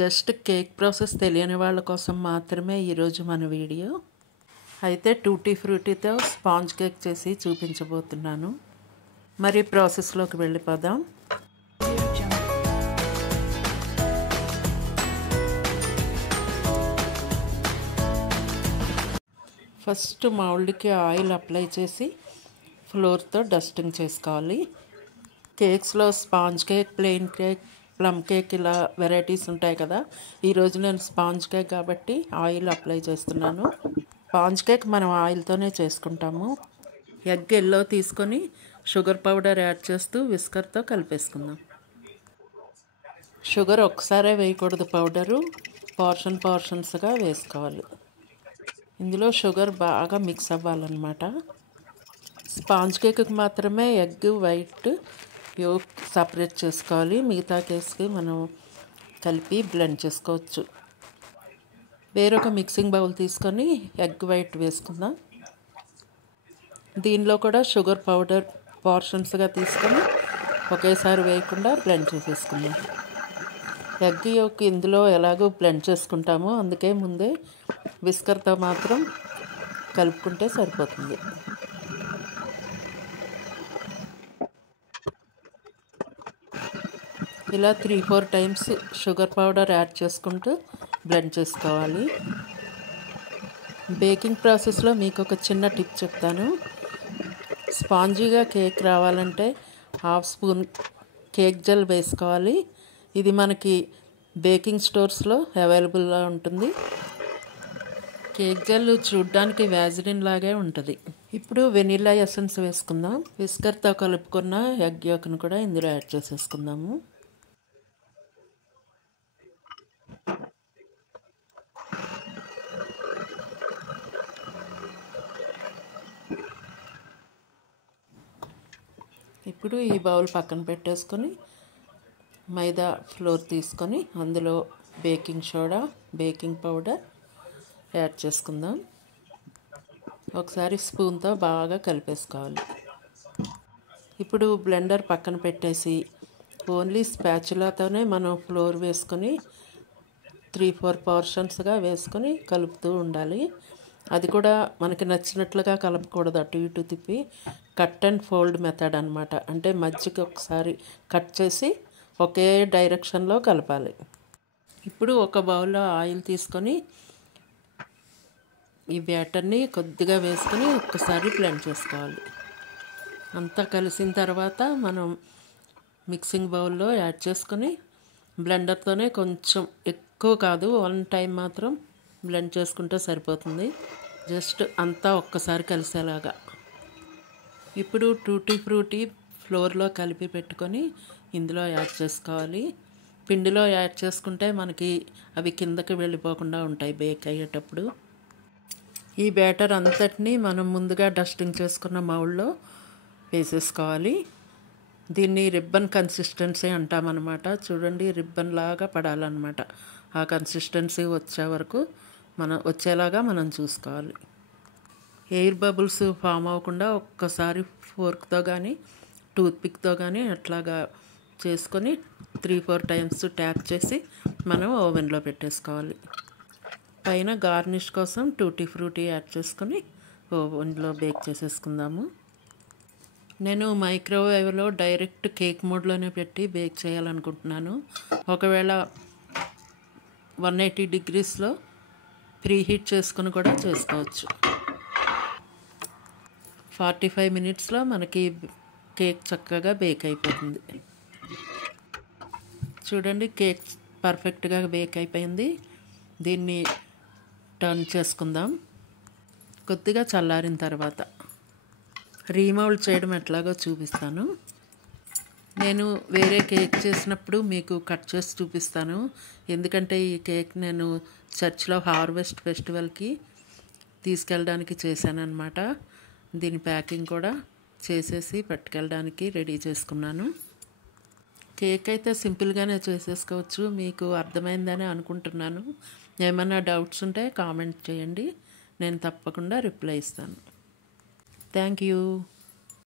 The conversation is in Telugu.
జస్ట్ కేక్ ప్రాసెస్ తెలియని వాళ్ళ కోసం మాత్రమే ఈరోజు మన వీడియో. అయితే టూటీ ఫ్రూటీతో స్పాంజ్ కేక్ చేసి చూపించబోతున్నాను. మరి ప్రాసెస్లోకి వెళ్ళిపోదాం. ఫస్ట్ మౌల్డ్కి ఆయిల్ అప్లై చేసి ఫ్లోర్తో డస్టింగ్ చేసుకోవాలి. కేక్స్లో sponge cake, plain cake, plum cake ఇలా వెరైటీస్ ఉంటాయి కదా. ఈరోజు నేను స్పాంజ్ కేక్ కాబట్టి ఆయిల్ అప్లై చేస్తున్నాను. స్పాంజ్ కేక్ మనం ఆయిల్తోనే చేసుకుంటాము. ఎగ్ ఎల్లో తీసుకొని షుగర్ పౌడర్ యాడ్ చేస్తూ విస్కర్తో కలిపేసుకుందాం. షుగర్ ఒక్కసారే వేయకూడదు, పౌడరు పోర్షన్స్గా వేసుకోవాలి. ఇందులో షుగర్ బాగా మిక్స్ అవ్వాలన్నమాట. స్పాంజ్ కేక్కి మాత్రమే ఎగ్ వైట్ యోక్ సపరేట్ చేసుకోవాలి. మిగతా కేక్స్కి మనం కలిపి బ్లెండ్ చేసుకోవచ్చు. వేరొక మిక్సింగ్ బౌల్ తీసుకొని ఎగ్ వైట్ వేసుకుందాం. దీనిలో కూడా షుగర్ పౌడర్ పోర్షన్స్గా తీసుకొని ఒకేసారి వేయకుండా బ్లెండ్ చేసేసుకుందాం. ఎగ్ యోక్ ఇందులో ఎలాగో బ్లెండ్ చేసుకుంటామో అందుకే ముందే విస్కర్తో మాత్రం కలుపుకుంటే సరిపోతుంది. ఇలా 3-4 టైమ్స్ షుగర్ పౌడర్ యాడ్ చేసుకుంటూ బ్లెండ్ చేసుకోవాలి. బేకింగ్ ప్రాసెస్లో మీకు ఒక చిన్న టిప్ చెప్తాను. స్పాంజీగా కేక్ రావాలంటే 1/2 స్పూన్ కేక్ జెల్ వేసుకోవాలి. ఇది మనకి బేకింగ్ స్టోర్స్లో అవైలబుల్గా ఉంటుంది. కేక్ జెల్ చూడ్డానికి వ్యాజిలిన్ లాగే ఉంటుంది. ఇప్పుడు వెనిల్లా ఎసెన్స్ వేసుకుందాం. విస్కర్తో కలుపుకున్న ఎగ్ యోక్ను కూడా ఇందులో యాడ్ చేసేసుకుందాము. ఇప్పుడు ఈ బౌల్ పక్కన పెట్టేసుకొని మైదా ఫ్లోర్ తీసుకొని అందులో baking soda, baking powder add చేసుకుందాం. ఒకసారి స్పూన్తో బాగా కలిపేసుకోవాలి. ఇప్పుడు బ్లెండర్ పక్కన పెట్టేసి ఓన్లీ స్పాచులాతోనే మనం ఫ్లోర్ వేసుకొని 3-4 పోర్షన్స్గా వేసుకొని కలుపుతూ ఉండాలి. అది కూడా మనకి నచ్చినట్లుగా కలపకూడదు, అటు ఇటు తిప్పి కట్ అండ్ ఫోల్డ్ మెథడ్ అనమాట. అంటే మధ్యకి ఒకసారి కట్ చేసి ఒకే డైరెక్షన్లో కలపాలి. ఇప్పుడు ఒక బౌల్లో ఆయిల్ తీసుకొని ఈ బ్యాటర్ని కొద్దిగా వేసుకొని ఒక్కసారి బ్లెండ్ చేసుకోవాలి. అంతా కలిసిన తర్వాత మనం మిక్సింగ్ బౌల్లో యాడ్ చేసుకొని బ్లెండర్తోనే కొంచెం ఎక్కువ కాదు, 1 టైం మాత్రం బ్లెండ్ చేసుకుంటే సరిపోతుంది. జస్ట్ అంతా ఒక్కసారి కలిసేలాగా. ఇప్పుడు టూటీ ఫ్రూటీ ఫ్లోర్లో కలిపి పెట్టుకొని ఇందులో యాడ్ చేసుకోవాలి. పిండిలో యాడ్ చేసుకుంటే మనకి అవి కిందకి వెళ్ళిపోకుండా ఉంటాయి బేక్ అయ్యేటప్పుడు. ఈ బ్యాటర్ అంతటినీ మనం ముందుగా డస్టింగ్ చేసుకున్న మౌల్డ్లో వేసేసుకోవాలి. దీన్ని రిబ్బన్ కన్సిస్టెన్సీ అంటామన్నమాట. చూడండి, రిబ్బన్ లాగా పడాలన్నమాట. ఆ కన్సిస్టెన్సీ వచ్చేలాగా మనం చూసుకోవాలి. ఎయిర్ బబుల్స్ ఫామ్ అవ్వకుండా ఒక్కసారి ఫోర్క్తో కానీ టూత్పిక్తో కానీ అట్లాగా చేసుకొని 3-4 టైమ్స్ ట్యాప్ చేసి మనం ఓవెన్లో పెట్టేసుకోవాలి. పైన గార్నిష్ కోసం టూటీ ఫ్రూటీ యాడ్ చేసుకొని ఓవెన్లో బేక్ చేసేసుకుందాము. నేను మైక్రోవేవ్లో డైరెక్ట్ కేక్ మోడ్లోనే పెట్టి బేక్ చేయాలనుకుంటున్నాను. ఒకవేళ 180 డిగ్రీస్లో ప్రీ హీట్ చేసుకుని కూడా చేసుకోవచ్చు. 45 మినిట్స్లో మనకి కేక్ చక్కగా బేక్ అయిపోతుంది. చూడండి, కేక్ పర్ఫెక్ట్గా బేక్ అయిపోయింది. దీన్ని టర్న్ చేసుకుందాం. కొద్దిగా చల్లారిన తర్వాత రీమౌల్డ్ చేయడం ఎట్లాగో చూపిస్తాను. నేను వేరే కేక్ చేసినప్పుడు మీకు కట్ చేసి చూపిస్తాను. ఎందుకంటే ఈ కేక్ నేను చర్చ్లో హార్వెస్ట్ ఫెస్టివల్కి తీసుకెళ్ళడానికి చేశానన్నమాట. దీని ప్యాకింగ్ కూడా చేసేసి పట్టుకెళ్ళడానికి రెడీ చేసుకున్నాను. కేక్ అయితే సింపుల్గానే చేసేసుకోవచ్చు. మీకు అర్థమైందని అనుకుంటున్నాను. ఏమైనా డౌట్స్ ఉంటే కామెంట్ చేయండి, నేను తప్పకుండా రిప్లై ఇస్తాను. Thank you.